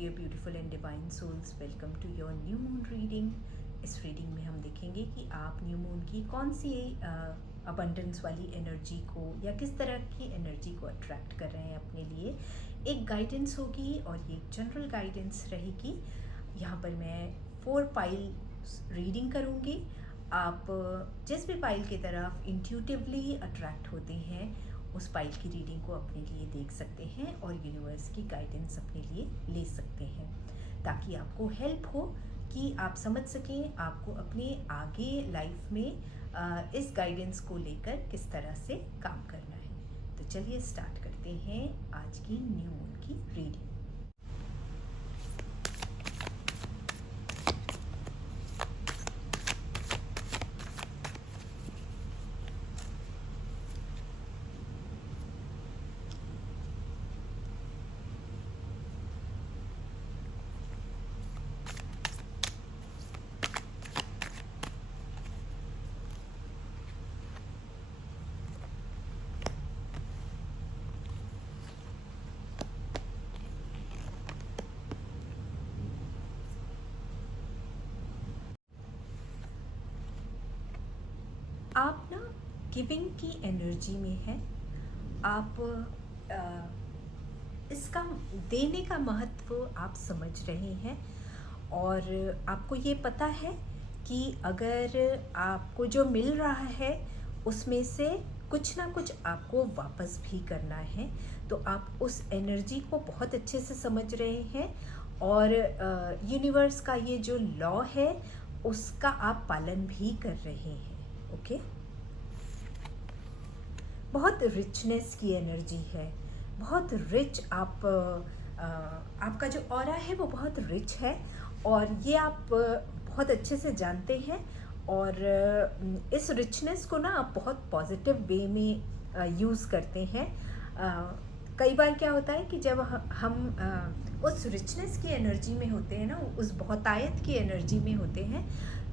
Dear beautiful and divine souls, welcome to your new moon reading. इस reading में हम देखेंगे कि आप न्यू मून की कौन सी अबंडेंस वाली एनर्जी को या किस तरह की एनर्जी को अट्रैक्ट कर रहे हैं अपने लिए। एक गाइडेंस होगी और ये एक जनरल गाइडेंस रहेगी। यहाँ पर मैं 4 पाइल रीडिंग करूँगी। आप जिस भी पाइल की तरफ इंट्यूटिवली अट्रैक्ट होते हैं उस पाइल की रीडिंग को अपने लिए देख सकते हैं और यूनिवर्स की गाइडेंस अपने लिए ले सकते हैं, ताकि आपको हेल्प हो कि आप समझ सकें आपको अपने आगे लाइफ में इस गाइडेंस को लेकर किस तरह से काम करना है। तो चलिए स्टार्ट करते हैं आज की न्यू मून की रीडिंग। आप ना गिविंग की एनर्जी में हैं। आप इसका देने का महत्व आप समझ रहे हैं और आपको ये पता है कि अगर आपको जो मिल रहा है उसमें से कुछ ना कुछ आपको वापस भी करना है। तो आप उस एनर्जी को बहुत अच्छे से समझ रहे हैं और यूनिवर्स का ये जो लॉ है उसका आप पालन भी कर रहे हैं। ओके, बहुत रिचनेस की एनर्जी है, बहुत रिच। आपका जो ऑरा है वो बहुत रिच है और ये आप बहुत अच्छे से जानते हैं और इस रिचनेस को ना आप बहुत पॉजिटिव वे में यूज़ करते हैं। कई बार क्या होता है कि जब हम उस रिचनेस की एनर्जी में होते हैं ना, उस बहुतायत की एनर्जी में होते हैं,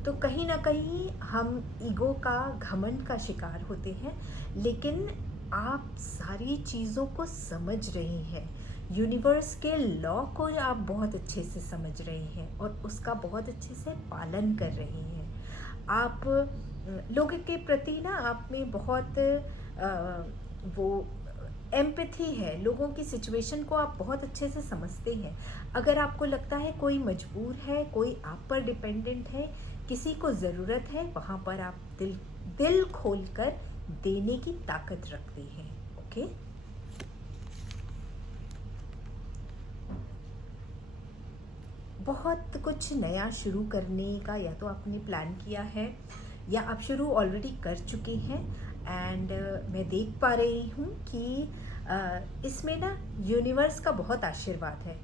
तो कहीं ना कहीं हम ईगो का, घमंड का शिकार होते हैं। लेकिन आप सारी चीज़ों को समझ रहे हैं, यूनिवर्स के लॉ को आप बहुत अच्छे से समझ रहे हैं और उसका बहुत अच्छे से पालन कर रहे हैं। आप लोगों के प्रति ना आप में बहुत वो एम्पैथी है, लोगों की सिचुएशन को आप बहुत अच्छे से समझते हैं। अगर आपको लगता है कोई मजबूर है, कोई आप पर डिपेंडेंट है, किसी को ज़रूरत है, वहाँ पर आप दिल खोलकर देने की ताकत रखते हैं। ओके, बहुत कुछ नया शुरू करने का या तो आपने प्लान किया है या आप शुरू ऑलरेडी कर चुके हैं। एंड मैं देख पा रही हूँ कि इसमें ना यूनिवर्स का बहुत आशीर्वाद है,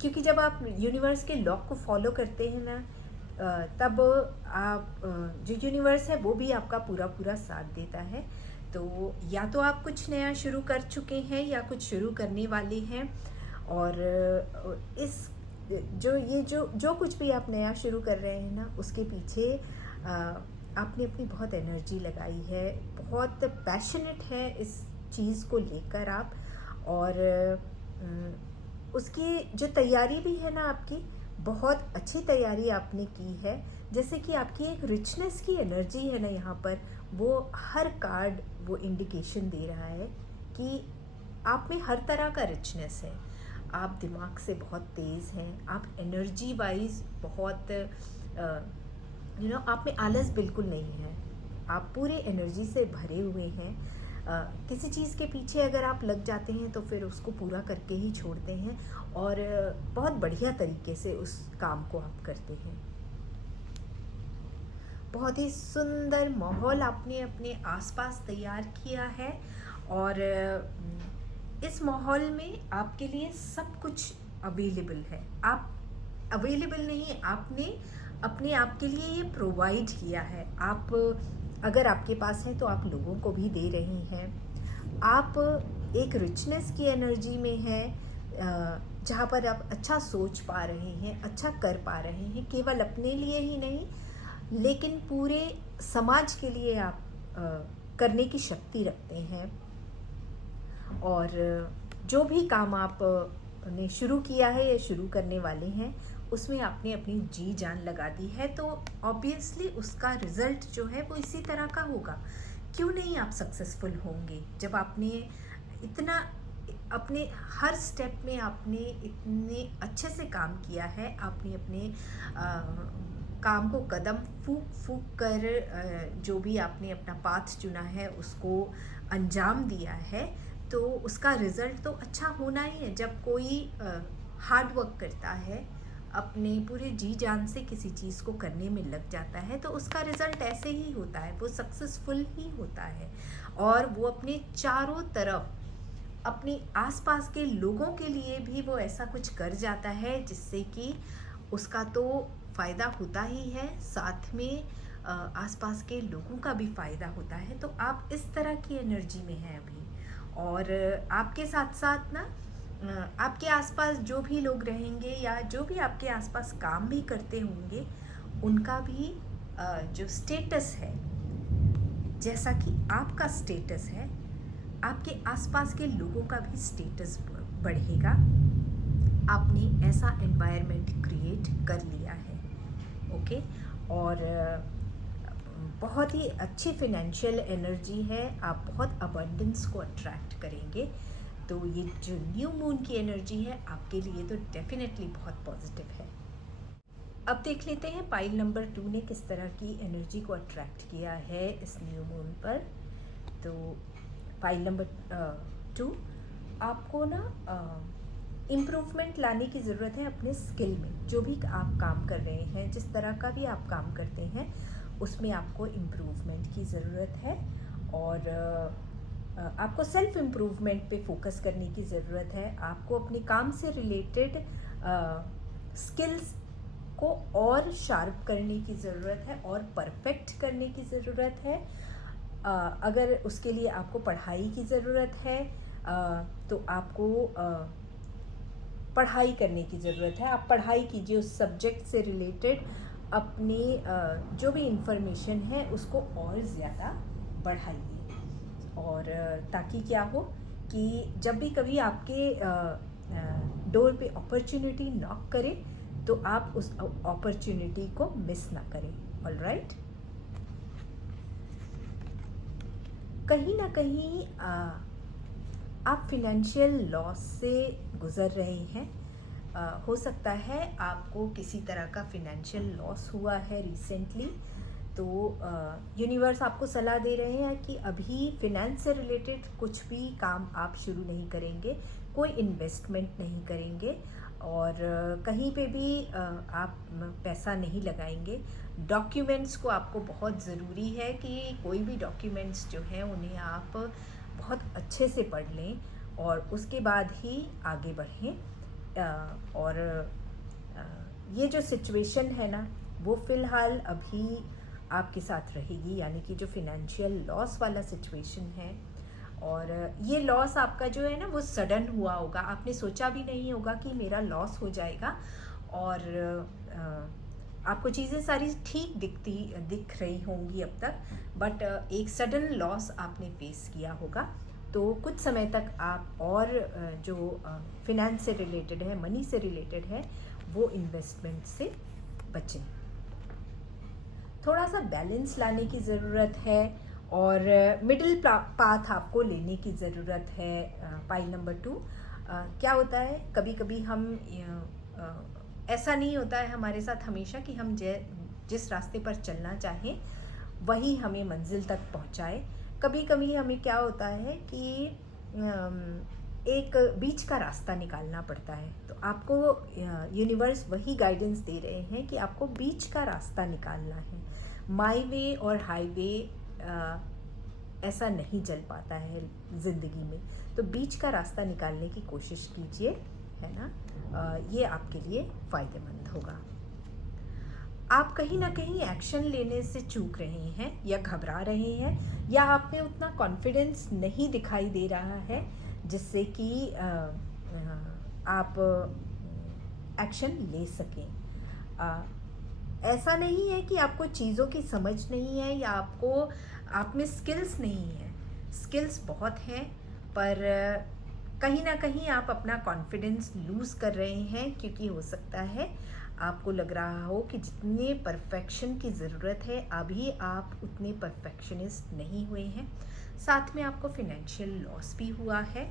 क्योंकि जब आप यूनिवर्स के लॉ को फॉलो करते हैं ना, तब आप जो यूनिवर्स है वो भी आपका पूरा पूरा साथ देता है। तो या तो आप कुछ नया शुरू कर चुके हैं या कुछ शुरू करने वाले हैं और इस जो कुछ भी आप नया शुरू कर रहे हैं ना, उसके पीछे आपने अपनी बहुत एनर्जी लगाई है, बहुत पैशनेट है इस चीज़ को लेकर आप। और उसकी जो तैयारी भी है ना, आपकी बहुत अच्छी तैयारी आपने की है। जैसे कि आपकी एक रिचनेस की एनर्जी है ना यहाँ पर, वो हर कार्ड वो इंडिकेशन दे रहा है कि आप में हर तरह का रिचनेस है। आप दिमाग से बहुत तेज़ हैं, आप एनर्जी वाइज बहुत आप में आलस बिल्कुल नहीं है, आप पूरे एनर्जी से भरे हुए हैं। किसी चीज़ के पीछे अगर आप लग जाते हैं तो फिर उसको पूरा करके ही छोड़ते हैं और बहुत बढ़िया तरीके से उस काम को आप करते हैं। बहुत ही सुंदर माहौल आपने अपने आसपास तैयार किया है और इस माहौल में आपके लिए सब कुछ अवेलेबल है। आप अवेलेबल नहीं, आपने अपने आप के लिए ये प्रोवाइड किया है। आप अगर आपके पास है तो आप लोगों को भी दे रहे हैं। आप एक रिचनेस की एनर्जी में हैं, जहाँ पर आप अच्छा सोच पा रहे हैं, अच्छा कर पा रहे हैं, केवल अपने लिए ही नहीं लेकिन पूरे समाज के लिए आप करने की शक्ति रखते हैं। और जो भी काम आप आपने शुरू किया है या शुरू करने वाले हैं, उसमें आपने अपनी जी जान लगा दी है, तो ऑब्वियसली उसका रिज़ल्ट जो है वो इसी तरह का होगा। क्यों नहीं आप सक्सेसफुल होंगे जब आपने इतना अपने हर स्टेप में आपने इतने अच्छे से काम किया है, आपने अपने काम को कदम फूंक फूंक कर जो भी आपने अपना पाथ चुना है उसको अंजाम दिया है, तो उसका रिज़ल्ट तो अच्छा होना ही है। जब कोई हार्ड वर्क करता है, अपने पूरे जी जान से किसी चीज़ को करने में लग जाता है, तो उसका रिज़ल्ट ऐसे ही होता है, वो सक्सेसफुल ही होता है। और वो अपने चारों तरफ अपने आसपास के लोगों के लिए भी वो ऐसा कुछ कर जाता है जिससे कि उसका तो फ़ायदा होता ही है, साथ में आसपास के लोगों का भी फ़ायदा होता है। तो आप इस तरह की एनर्जी में हैं अभी। और आपके साथ साथ ना आपके आसपास जो भी लोग रहेंगे या जो भी आपके आसपास काम भी करते होंगे, उनका भी जो स्टेटस है, जैसा कि आपका स्टेटस है, आपके आसपास के लोगों का भी स्टेटस बढ़ेगा। आपने ऐसा एनवायरनमेंट क्रिएट कर लिया है, ओके। और बहुत ही अच्छी फिनेंशियल एनर्जी है, आप बहुत अबंडेंस को अट्रैक्ट करेंगे। तो ये जो न्यू मून की एनर्जी है आपके लिए तो डेफिनेटली बहुत पॉजिटिव है। अब देख लेते हैं पाइल नंबर 2 ने किस तरह की एनर्जी को अट्रैक्ट किया है इस न्यू मून पर। तो पाइल नंबर 2, आपको ना इम्प्रूवमेंट लाने की ज़रूरत है अपने स्किल में। जो भी आप काम कर रहे हैं, जिस तरह का भी आप काम करते हैं, उसमें आपको इम्प्रूवमेंट की ज़रूरत है। और आपको सेल्फ इम्प्रूवमेंट पे फोकस करने की ज़रूरत है। आपको अपने काम से रिलेटेड स्किल्स को और शार्प करने की ज़रूरत है और परफेक्ट करने की ज़रूरत है। अगर उसके लिए आपको पढ़ाई की ज़रूरत है तो आपको पढ़ाई करने की ज़रूरत है। आप पढ़ाई कीजिए, उस सब्जेक्ट से रिलेटेड अपनी जो भी इंफॉर्मेशन है उसको और ज़्यादा बढ़ाइए। और ताकि क्या हो कि जब भी कभी आपके डोर पे अपॉर्चुनिटी नॉक करे तो आप उस अपॉर्चुनिटी को मिस ना करें। ऑलराइट, कहीं ना कहीं आप फिनेंशियल लॉस से गुज़र रहे हैं। हो सकता है आपको किसी तरह का फिनेंशियल लॉस हुआ है रिसेंटली, तो यूनिवर्स आपको सलाह दे रहे हैं कि अभी फिनेंस से रिलेटेड कुछ भी काम आप शुरू नहीं करेंगे, कोई इन्वेस्टमेंट नहीं करेंगे और कहीं पे भी आप पैसा नहीं लगाएंगे। डॉक्यूमेंट्स को आपको बहुत ज़रूरी है कि कोई भी डॉक्यूमेंट्स जो हैं उन्हें आप बहुत अच्छे से पढ़ लें और उसके बाद ही आगे बढ़ें। और ये जो सिचुएशन है ना, वो फ़िलहाल अभी आपके साथ रहेगी, यानी कि जो फिनेंशियल लॉस वाला सिचुएशन है। और ये लॉस आपका जो है ना वो सडन हुआ होगा, आपने सोचा भी नहीं होगा कि मेरा लॉस हो जाएगा। और आपको चीज़ें सारी ठीक दिख रही होंगी अब तक, बट एक सडन लॉस आपने फेस किया होगा। तो कुछ समय तक आप और जो फिनेंस से रिलेटेड है, मनी से रिलेटेड है, वो इन्वेस्टमेंट से बचें। थोड़ा सा बैलेंस लाने की ज़रूरत है और मिडिल पाथ आपको लेने की ज़रूरत है। पाइल नंबर 2, क्या होता है कभी कभी हम ऐसा नहीं होता है हमारे साथ हमेशा कि हम जिस रास्ते पर चलना चाहें वही हमें मंजिल तक पहुंचाए। कभी कभी हमें क्या होता है कि एक बीच का रास्ता निकालना पड़ता है। तो आपको यूनिवर्स वही गाइडेंस दे रहे हैं कि आपको बीच का रास्ता निकालना है। माई वे और हाईवे ऐसा नहीं चल पाता है ज़िंदगी में, तो बीच का रास्ता निकालने की कोशिश कीजिए, है ना। ये आपके लिए फ़ायदेमंद होगा। आप कहीं ना कहीं एक्शन लेने से चूक रहे हैं या घबरा रहे हैं, या आप में उतना कॉन्फिडेंस नहीं दिखाई दे रहा है जिससे कि आप एक्शन ले सकें। ऐसा नहीं है कि आपको चीज़ों की समझ नहीं है या आप में स्किल्स नहीं है। स्किल्स बहुत हैं, पर कहीं ना कहीं आप अपना कॉन्फिडेंस लूज़ कर रहे हैं, क्योंकि हो सकता है आपको लग रहा हो कि जितने परफेक्शन की ज़रूरत है अभी आप उतने परफेक्शनिस्ट नहीं हुए हैं। साथ में आपको फिनेंशियल लॉस भी हुआ है,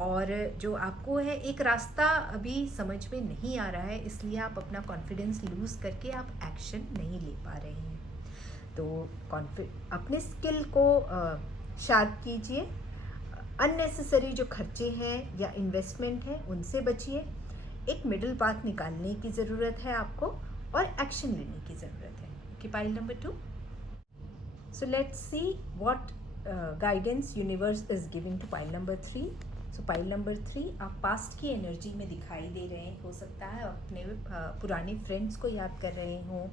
और जो आपको है एक रास्ता अभी समझ में नहीं आ रहा है, इसलिए आप अपना कॉन्फिडेंस लूज़ करके आप एक्शन नहीं ले पा रहे हैं। तो अपने स्किल को शार्प कीजिए, अननेसेसरी जो खर्चे हैं या इन्वेस्टमेंट हैं उनसे बचिए, एक मिडिल पाथ निकालने की ज़रूरत है आपको, और एक्शन लेने की ज़रूरत है। Okay, pile number 2. So let's see what guidance universe is giving to pile number 3. So pile number 3, आप पास्ट की एनर्जी में दिखाई दे रहे हैं। हो सकता है अपने पुराने फ्रेंड्स को याद कर रहे हों।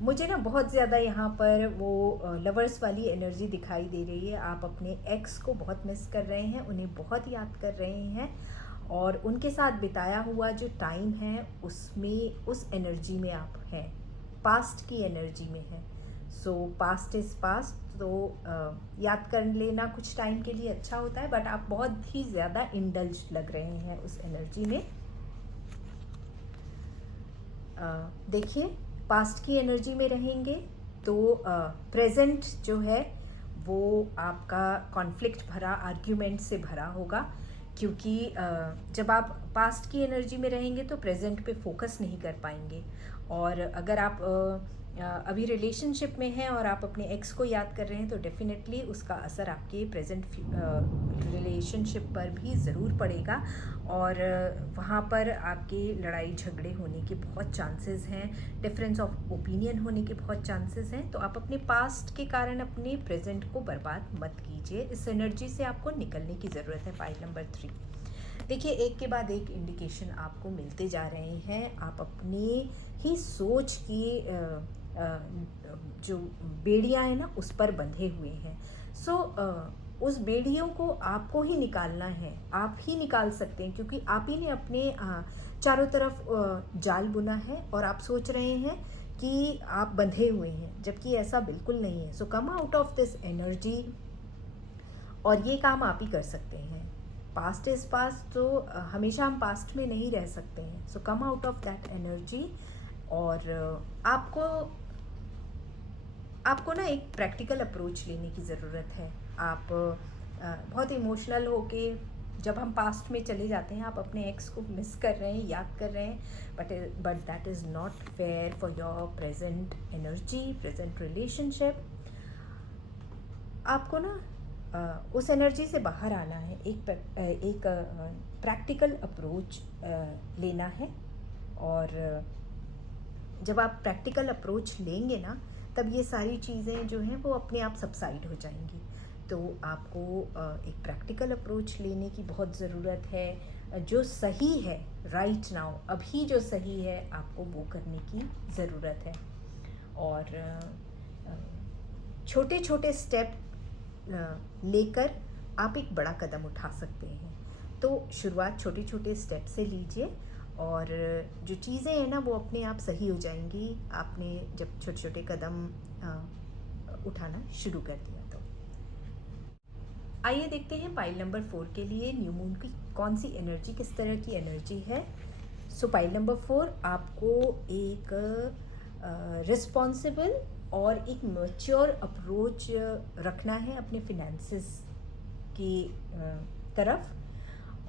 मुझे ना बहुत ज़्यादा यहाँ पर वो लवर्स वाली एनर्जी दिखाई दे रही है। आप अपने एक्स को बहुत मिस कर रहे हैं, उन्हें बहुत याद कर रहे हैं, और उनके साथ बिताया हुआ जो टाइम है उसमें, उस एनर्जी में आप हैं, पास्ट की एनर्जी में हैं। सो पास्ट इज़ पास्ट, तो याद कर लेना कुछ टाइम के लिए अच्छा होता है, बट आप बहुत ही ज़्यादा इंडल्ज लग रहे हैं उस एनर्जी में। देखिए, पास्ट की एनर्जी में रहेंगे तो प्रेजेंट जो है वो आपका कॉन्फ्लिक्ट भरा, आर्ग्यूमेंट से भरा होगा, क्योंकि जब आप पास्ट की एनर्जी में रहेंगे तो प्रेजेंट पे फोकस नहीं कर पाएंगे। और अगर आप अभी रिलेशनशिप में हैं और आप अपने एक्स को याद कर रहे हैं तो डेफिनेटली उसका असर आपके प्रेजेंट रिलेशनशिप पर भी ज़रूर पड़ेगा, और वहाँ पर आपके लड़ाई झगड़े होने के बहुत चांसेस हैं, डिफरेंस ऑफ ओपिनियन होने के बहुत चांसेस हैं। तो आप अपने पास्ट के कारण अपने प्रेजेंट को बर्बाद मत कीजिए, इस एनर्जी से आपको निकलने की ज़रूरत है। पाइल नंबर 3, देखिए, एक के बाद एक इंडिकेशन आपको मिलते जा रहे हैं। आप अपनी ही सोच की जो बेड़ियाँ हैं ना उस पर बंधे हुए हैं। सो उस बेड़ियों को आपको ही निकालना है, आप ही निकाल सकते हैं, क्योंकि आप ही ने अपने चारों तरफ जाल बुना है और आप सोच रहे हैं कि आप बंधे हुए हैं, जबकि ऐसा बिल्कुल नहीं है। So come out of this energy, और ये काम आप ही कर सकते हैं। पास्ट इज पास्ट, तो हमेशा हम पास्ट में नहीं रह सकते हैं। So come out of that energy, और आपको ना एक प्रैक्टिकल अप्रोच लेने की ज़रूरत है। आप बहुत इमोशनल होके जब हम पास्ट में चले जाते हैं, आप अपने एक्स को मिस कर रहे हैं, याद कर रहे हैं, but that is not fair for your present energy, present relationship. आपको ना उस एनर्जी से बाहर आना है, एक प्रैक्टिकल अप्रोच लेना है, और जब आप प्रैक्टिकल अप्रोच लेंगे ना, तब ये सारी चीज़ें जो हैं वो अपने आप सबसाइड हो जाएंगी। तो आपको एक प्रैक्टिकल अप्रोच लेने की बहुत ज़रूरत है। जो सही है राइट नाउ, अभी जो सही है, आपको वो करने की ज़रूरत है। और छोटे छोटे स्टेप लेकर आप एक बड़ा कदम उठा सकते हैं। तो शुरुआत छोटे छोटे स्टेप से लीजिए, और जो चीज़ें हैं ना वो अपने आप सही हो जाएंगी, आपने जब छोटे छोटे कदम उठाना शुरू कर दिया तो। आइए देखते हैं पाइल नंबर 4 के लिए न्यू मून की कौन सी एनर्जी, किस तरह की एनर्जी है। सो पाइल नंबर 4, आपको एक रिस्पॉन्सिबल और एक मैच्योर अप्रोच रखना है अपने फिनेंसेस की तरफ,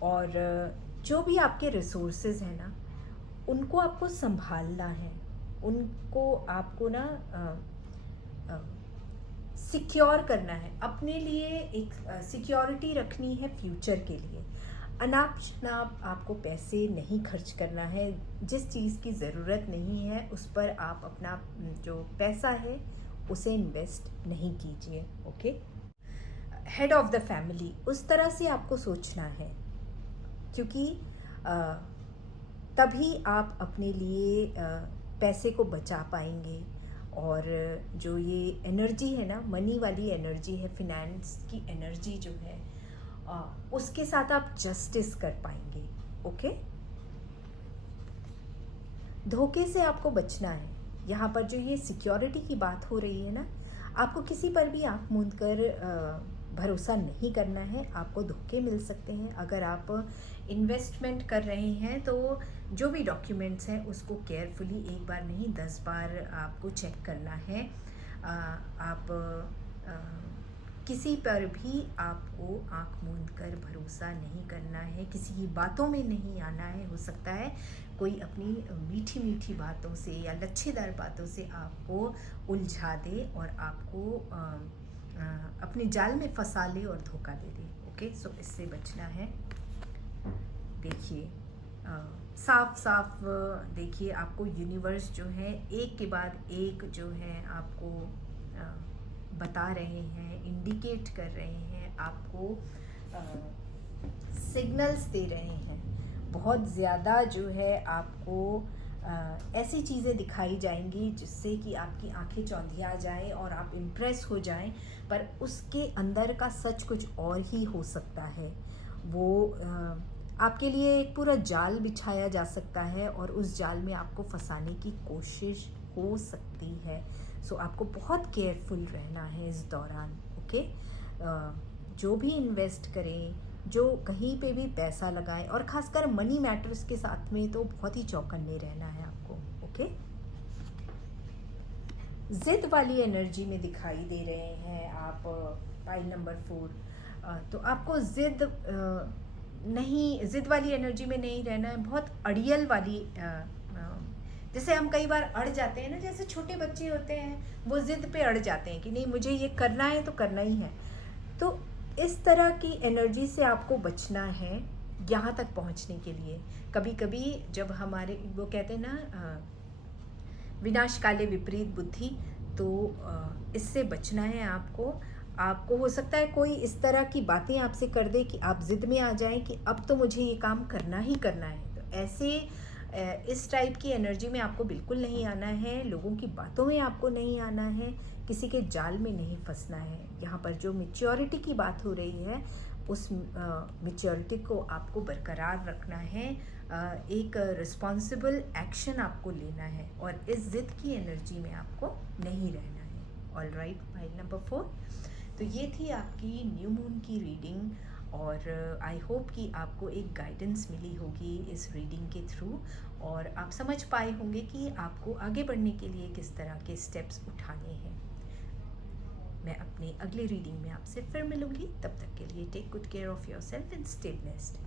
और जो भी आपके रिसोर्सेज हैं ना उनको आपको संभालना है, उनको आपको ना सिक्योर करना है, अपने लिए एक सिक्योरिटी रखनी है फ्यूचर के लिए। अनाप शनाप आपको पैसे नहीं खर्च करना है, जिस चीज़ की ज़रूरत नहीं है उस पर आप अपना जो पैसा है उसे इन्वेस्ट नहीं कीजिए। Okay, head of the family, उस तरह से आपको सोचना है, क्योंकि तभी आप अपने लिए पैसे को बचा पाएंगे। और जो ये एनर्जी है ना, मनी वाली एनर्जी है, फिनेंस की एनर्जी जो है, उसके साथ आप जस्टिस कर पाएंगे। ओके, धोखे से आपको बचना है। यहाँ पर जो ये सिक्योरिटी की बात हो रही है ना, आपको किसी पर भी आँख मूंद कर भरोसा नहीं करना है, आपको धोखे मिल सकते हैं। अगर आप इन्वेस्टमेंट कर रहे हैं तो जो भी डॉक्यूमेंट्स हैं उसको केयरफुली एक बार नहीं 10 बार आपको चेक करना है। आप किसी पर भी आपको आँख मूंद कर भरोसा नहीं करना है, किसी की बातों में नहीं आना है। हो सकता है कोई अपनी मीठी मीठी बातों से या लच्छेदार बातों से आपको उलझा दे और आपको अपने जाल में फंसा ले और धोखा दे दे। ओके, सो इससे बचना है। देखिए साफ साफ देखिए, आपको यूनिवर्स जो है एक के बाद एक जो है आपको बता रहे हैं, इंडिकेट कर रहे हैं, आपको सिग्नल्स दे रहे हैं। बहुत ज़्यादा जो है आपको ऐसी चीज़ें दिखाई जाएंगी जिससे कि आपकी आंखें चौंधिया जाएं और आप इम्प्रेस हो जाएं, पर उसके अंदर का सच कुछ और ही हो सकता है। वो आपके लिए एक पूरा जाल बिछाया जा सकता है और उस जाल में आपको फंसाने की कोशिश हो सकती है। सो आपको बहुत केयरफुल रहना है इस दौरान। ओके, जो भी इन्वेस्ट करें, जो कहीं पे भी पैसा लगाएं, और ख़ासकर मनी मैटर्स के साथ में तो बहुत ही चौकन्ने रहना है आपको। ओके, ज़िद वाली एनर्जी में दिखाई दे रहे हैं आप पाइल नंबर 4। तो आपको ज़िद वाली एनर्जी में नहीं रहना है। बहुत अड़ियल वाली जैसे हम कई बार अड़ जाते हैं ना, जैसे छोटे बच्चे होते हैं वो ज़िद पे अड़ जाते हैं कि नहीं मुझे ये करना है तो करना ही है। तो इस तरह की एनर्जी से आपको बचना है यहाँ तक पहुँचने के लिए। कभी कभी जब हमारे वो कहते हैं ना विनाश काले विपरीत बुद्धि, तो इससे बचना है आपको। आपको हो सकता है कोई इस तरह की बातें आपसे कर दे कि आप ज़िद में आ जाएं कि अब तो मुझे ये काम करना ही करना है। तो ऐसे इस टाइप की एनर्जी में आपको बिल्कुल नहीं आना है, लोगों की बातों में आपको नहीं आना है, किसी के जाल में नहीं फंसना है। यहाँ पर जो मैच्योरिटी की बात हो रही है उस मैच्योरिटी को आपको बरकरार रखना है। एक रिस्पॉन्सिबल एक्शन आपको लेना है और इस ज़िद की एनर्जी में आपको नहीं रहना है। All right, file number 4। तो ये थी आपकी न्यू मून की रीडिंग, और आई होप कि आपको एक गाइडेंस मिली होगी इस रीडिंग के थ्रू, और आप समझ पाए होंगे कि आपको आगे बढ़ने के लिए किस तरह के स्टेप्स उठाने हैं। मैं अपनी अगली रीडिंग में आपसे फिर मिलूंगी। तब तक के लिए take good care of yourself and stay blessed.